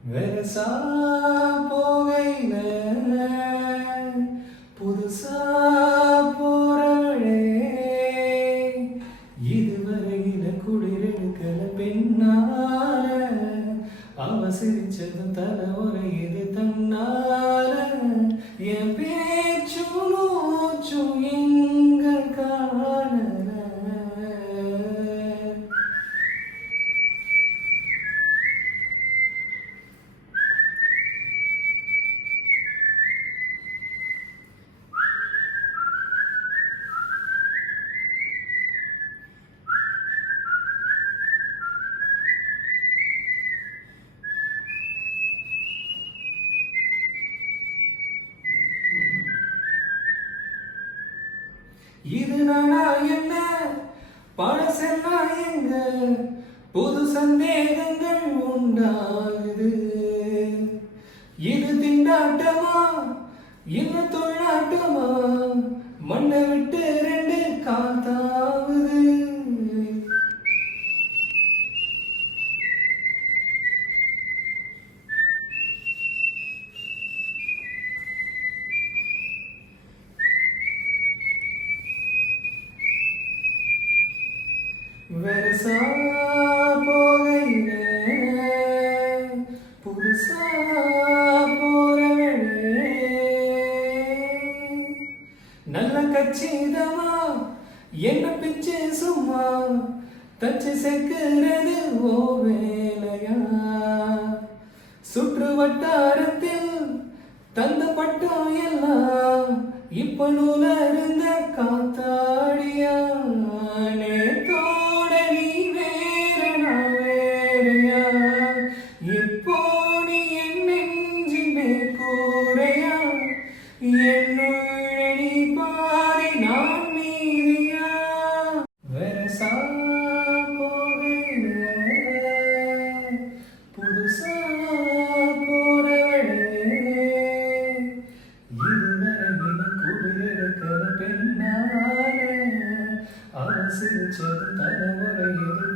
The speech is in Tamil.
வெரசா போகையில புதுசா போறவளே இதுவரையில குளிரெடுக்கல பெண்ணால அவ சிரிச்சதும் தலை உரையுது தன்னால என் பேச்சும் மூச்சும் எங்க காணல இது நானா என்ன பழசெல்லாம் எங்க புது சந்தேகங்கள் உண்டாகுது இது திண்டாட்டமா இன்னும் தொழிலாட்டமா மண்ணை விட்டு ரெண்டு காத்தாவுது வெரசா போகையில புதுசா போறவளே நல்ல கச்சிதமா என்ன பிச்சு சும்மா தச்சு செக்கிறது ஓ வேலையா சுற்று வட்டாரத்தில் தந்த பட்டம் எல்லாம் இப்ப நூல இருந்த காத்தாடியா நேத்தோட நீ வேற நான் வேறையா இப்போ நீ என் நெஞ்சிமே கூரையா என்னுள்ள நீ பாரி நான் மீறியா வெரசா போகையில புதுசா போறவளே இதுவரையில குளிரெடுக்கிற பெண்ணால அவ சிரிச்சது தலைமுறை எது